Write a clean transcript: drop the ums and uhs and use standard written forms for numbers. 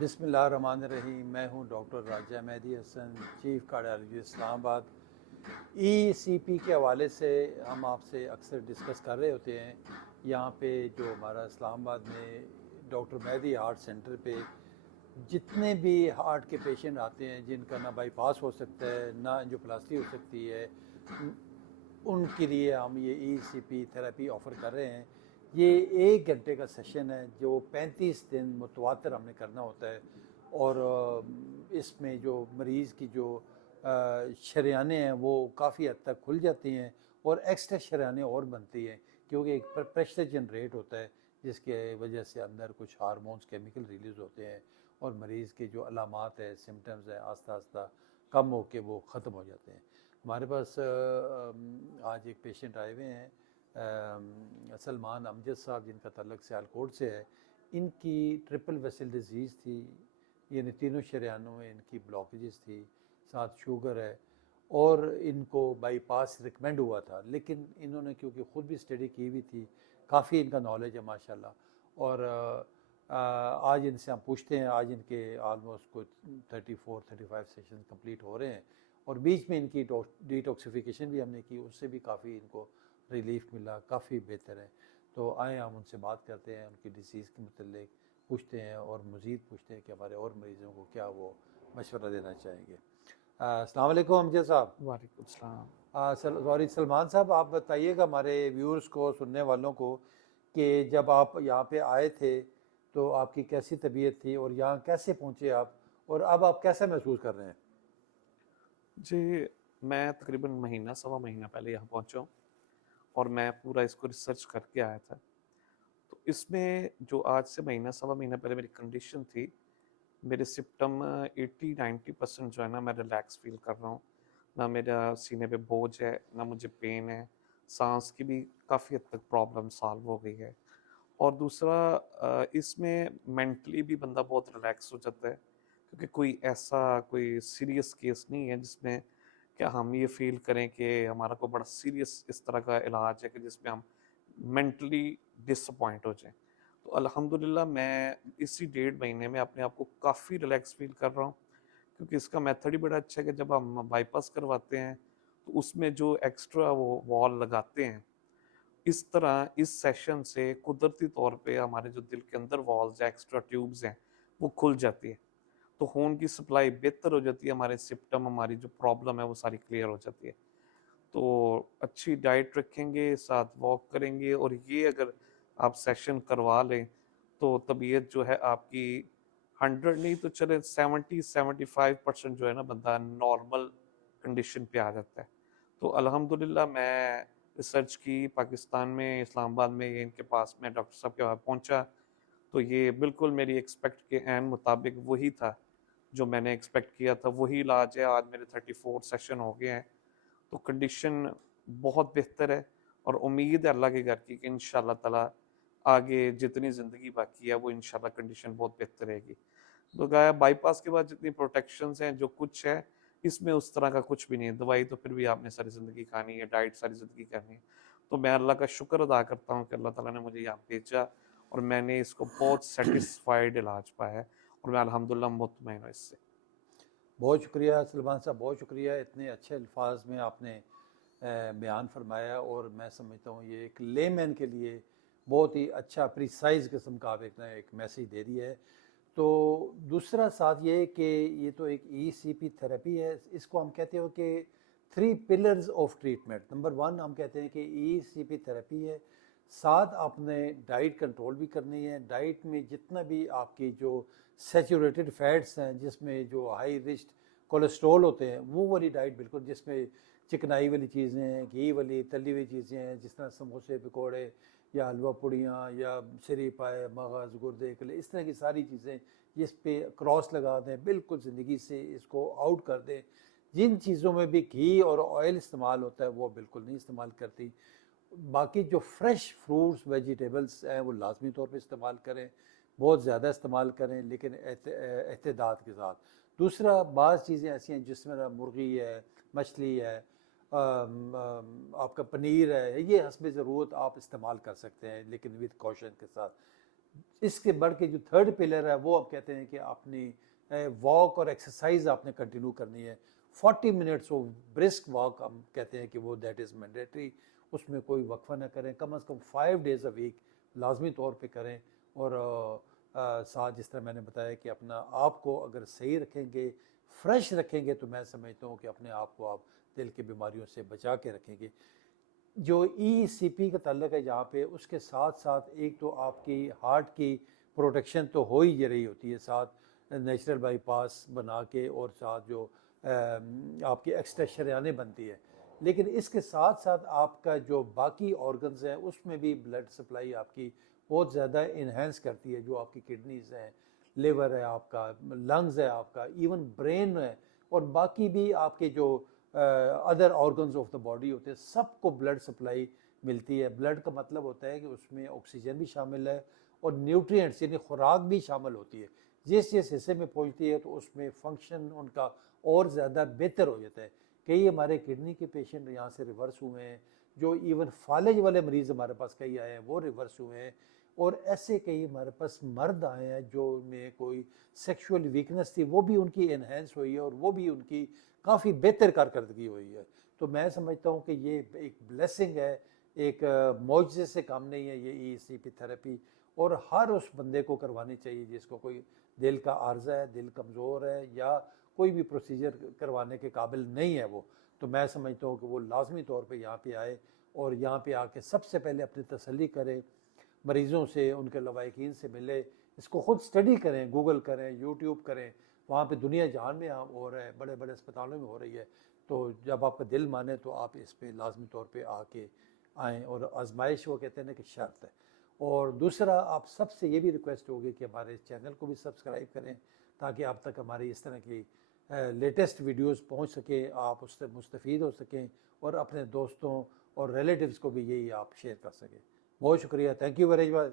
बिस्मिल्लाहिर्रहमानिर्रहीम। मैं हूं doctor Raja Mehdi Hasan, chief cardiologist Islamabad. ECP के हवाले से हम आपसे अक्सर डिस्कस कर रहे होते हैं। यहाँ पे जो हमारा इस्लामाबाद में डॉक्टर मेहदी हार्ट सेंटर पे जितने भी हार्ट के पेशेंट आते हैं जिनका ना बाईपास हो सकता है ना एंजियोप्लास्टी हो सकती है, उनके लिए हम ये ईसीपी थेरेपी ऑफ़र कर रहे हैं। ये 1 घंटे का सेशन है जो 35 दिन मुतवातर हमने करना होता है। और इसमें जो मरीज़ की जो शरेयानें हैं वो काफ़ी हद तक खुल जाती हैं और एक्स्ट्रा शरेयानें और बनती हैं, क्योंकि एक प्रेशर जनरेट होता है जिसके वजह से अंदर कुछ हार्मोन्स केमिकल रिलीज़ होते हैं और मरीज़ के जो अलामात है, सिम्टम्स हैं, आस्ता आस्ता कम होके वो ख़त्म हो जाते हैं। हमारे पास आज एक पेशेंट आए हुए हैं, सलमान अमजद साहब, जिनका तल्लक सियालकोट से है। इनकी ट्रिपल वेसल डिजीज़ थी, यानी तीनों शरेयानों में इनकी ब्लॉकेजेस थी, साथ शुगर है और इनको बाईपास रिकमेंड हुआ था। लेकिन इन्होंने क्योंकि ख़ुद भी स्टडी की हुई थी, काफ़ी इनका नॉलेज है माशाल्लाह। और आज इनसे हम पूछते हैं, आज इनके आलमोस्ट कुछ 34-35 सेशन कंप्लीट हो रहे हैं और बीच में इनकी डिटॉक्सिफिकेशन भी हमने की, उससे भी काफ़ी इनको रिलीफ मिला, काफ़ी बेहतर है। तो आए हम उनसे बात करते हैं, उनकी डिसीज़ के मतलब पूछते हैं और मज़ीद पूछते हैं कि हमारे और मरीज़ों को क्या वो मशवरा देना चाहेंगे। अस्सलाम वालेकुम अमजद साहब। वालेकुम सलाम। सॉरी सलमान साहब, आप बताइएगा हमारे व्यूअर्स को, सुनने वालों को, कि जब आप यहाँ पे आए थे तो आपकी कैसी तबीयत थी और यहाँ कैसे पहुँचे आप, और अब आप कैसा महसूस कर रहे हैं? जी, मैं तकरीबन महीना सवा महीना पहले यहाँ पहुँचा हूँ और मैं पूरा इसको रिसर्च करके आया था। तो इसमें जो आज से महीना सवा महीना पहले मेरी कंडीशन थी, मेरे सिम्पटम 80-90% जो है ना, मैं रिलैक्स फ़ील कर रहा हूँ। ना मेरा सीने पे बोझ है, ना मुझे पेन है, साँस की भी काफ़ी हद तक प्रॉब्लम सॉल्व हो गई है। और दूसरा इसमें मेंटली भी बंदा बहुत रिलैक्स हो जाता है, क्योंकि कोई सीरियस केस नहीं है जिसमें क्या हम ये फ़ील करें कि हमारा कोई बड़ा सीरियस इस तरह का इलाज है कि जिसमें हम मेंटली डिसअपॉइंट हो जाएँ। तो अल्हम्दुलिल्लाह मैं इसी 1.5 महीने में अपने आप को काफ़ी रिलैक्स फ़ील कर रहा हूँ, क्योंकि इसका मेथड ही बड़ा अच्छा है कि जब हम बाईपास करवाते हैं, तो उसमें जो एक्स्ट्रा वो वॉल लगाते हैं, इस तरह इस सेशन से कुदरती तौर पे हमारे जो दिल के अंदर वॉल्स या एक्स्ट्रा ट्यूब्स हैं, वो खुल जाती है। तो खून की सप्लाई बेहतर हो जाती है, हमारे सिम्पटम, हमारी जो प्रॉब्लम है वो सारी क्लियर हो जाती है। तो अच्छी डाइट रखेंगे, साथ वॉक करेंगे और ये अगर आप सेशन करवा लें, तो तबीयत जो है आपकी 100 नहीं तो चले 70-75% जो है ना, बंदा नॉर्मल कंडीशन पे आ जाता है। तो अल्हम्दुलिल्लाह मैं रिसर्च की पाकिस्तान में, इस्लामाबाद में, ये इनके पास में डॉक्टर साहब के पास पहुँचा, तो ये बिल्कुल मेरी एक्सपेक्ट के ऐन मुताबिक वही था, जो मैंने एक्सपेक्ट किया था वही इलाज है। आज मेरे 34 सेशन हो गए हैं, तो कंडीशन बहुत बेहतर है और उम्मीद है अल्लाह के घर की कि इंशाल्लाह ताला आगे जितनी ज़िंदगी बाकी है वो इंशाल्लाह कंडीशन बहुत बेहतर रहेगी। तो गाया बाईपास के बाद जितनी प्रोटेक्शंस हैं, जो कुछ है, इसमें उस तरह का कुछ भी नहीं है। दवाई तो फिर भी आपने सारी ज़िंदगी खानी है, डाइट सारी ज़िंदगी करनी है। तो मैं अल्लाह का शुक्र अदा करता हूँ कि अल्लाह ताला ने मुझे यहाँ भेजा और मैंने इसको बहुत सैटिस्फाइड इलाज पाया है और मैं अल्हम्दुलिल्लाह मुतमईन हूँ इससे। बहुत शुक्रिया सलमान साहब, बहुत शुक्रिया। इतने अच्छे अल्फाज में आपने बयान फरमाया और मैं समझता हूँ ये एक लेमैन के लिए बहुत ही अच्छा प्रिसाइज किस्म का आप एक मैसेज दे दिया है। तो दूसरा साथ ये कि ये तो एक ईसीपी थेरेपी है, इसको हम कहते हो कि 3 पिलर्स ऑफ ट्रीटमेंट। नंबर 1 हम कहते हैं कि ईसीपी थेरेपी है, साथ आपने डाइट कंट्रोल भी करनी है। डाइट में जितना भी आपकी जो सेचूरेटेड फैट्स हैं, जिसमें जो हाई रिस्क कोलेस्ट्रॉल होते हैं, वो वाली डाइट बिल्कुल, जिसमें चिकनाई वाली चीज़ें हैं, घी वाली तली हुई चीज़ें हैं, जिस तरह समोसे पकौड़े या हलवा पुड़ियाँ या शरी पाए, मगज़, गुर्दे, कले, इस तरह की सारी चीज़ें जिस पे क्रॉस लगा दें, बिल्कुल ज़िंदगी से इसको आउट कर दें। जिन चीज़ों में भी घी और ऑयल इस्तेमाल होता है वो बिल्कुल नहीं इस्तेमाल करती। बाकी जो फ्रेश फ्रूट्स वेजिटेबल्स हैं वो लाजमी तौर पे इस्तेमाल करें, बहुत ज़्यादा इस्तेमाल करें, लेकिन एहतियात के साथ। दूसरा, बाज़ चीज़ें ऐसी हैं जिसमें मुर्गी है, मछली है, आपका पनीर है, ये हस्ब ज़रूरत आप इस्तेमाल कर सकते हैं, लेकिन विद कॉशन के साथ। इसके बढ़ के जो थर्ड पिलर है वो आप कहते हैं कि अपनी वॉक और एक्सरसाइज आपने कंटिन्यू करनी है। 40 मिनट्स ऑफ ब्रिस्क वॉक हम कहते हैं कि वो दैट इज़ मैंडेटरी, उसमें कोई वक्फा ना करें, कम से कम 5 डेज़ अ वीक लाजमी तौर पे करें। और साथ जिस तरह मैंने बताया कि अपना आप को अगर सही रखेंगे, फ्रेश रखेंगे, तो मैं समझता हूँ कि अपने आप को आप दिल की बीमारियों से बचा के रखेंगे। जो ECP का ताल्लुक है यहाँ पे, उसके साथ साथ एक तो आपकी हार्ट की प्रोटेक्शन तो हो ही रही होती है, साथ नेचुरल बाईपास बना के, और साथ जो आपकी एक्स्ट्रा शरेयानें बनती है। लेकिन इसके साथ साथ आपका जो बाकी ऑर्गन्स हैं उसमें भी ब्लड सप्लाई आपकी बहुत ज़्यादा इन्हेंस करती है। जो आपकी किडनीज़ हैं, लिवर है आपका, लंग्स है आपका, इवन ब्रेन है, और बाकी भी आपके जो other organs of the body होते हैं, सबको ब्लड सप्लाई मिलती है। ब्लड का मतलब होता है कि उसमें ऑक्सीजन भी शामिल है और न्यूट्रिएंट्स यानी खुराक भी शामिल होती है। जिस जिस हिस्से में पहुंचती है तो उसमें फंक्शन उनका और ज़्यादा बेहतर हो जाता है। कई हमारे किडनी के पेशेंट यहाँ से रिवर्स हुए हैं, जो इवन फालिज वाले मरीज़ हमारे पास कई आए हैं वो रिवर्स हुए हैं, और ऐसे कई हमारे पास मर्द आए हैं जो में कोई सेक्सुअल वीकनेस थी वो भी उनकी इन्हेंस हुई है, और वो भी उनकी काफ़ी बेहतर कारकर्दगी हुई है। तो मैं समझता हूँ कि ये एक ब्लेसिंग है, एक मौजज़े से काम नहीं है ये ECP थेरेपी, और हर उस बंदे को करवानी चाहिए जिसको कोई दिल का आर्जा है, दिल कमज़ोर है, या कोई भी प्रोसीजर करवाने के काबिल नहीं है वो। तो मैं समझता हूँ कि वो लाजमी तौर पे यहाँ पे आए, और यहाँ पे आके सबसे पहले अपनी तसल्ली करें, मरीज़ों से, उनके लवाकिन से मिले, इसको ख़ुद स्टडी करें, गूगल करें, यूट्यूब करें, वहाँ पे दुनिया जहान में हो रहा है, बड़े बड़े अस्पतालों में हो रही है। तो जब आपका दिल माने तो आप इस पे लाजमी तौर पे आके आएँ, और आजमाइश वो कहते हैं ना कि शर्त है। और दूसरा, आप सबसे ये भी रिक्वेस्ट होगी कि हमारे चैनल को भी सब्सक्राइब करें, ताकि आप तक हमारी इस तरह की लेटेस्ट वीडियोस पहुंच सके, आप उससे मुस्तफ़ीद हो सकें, और अपने दोस्तों और रिलेटिव्स को भी यही आप शेयर कर सकें। बहुत शुक्रिया, थैंक यू वेरी मच।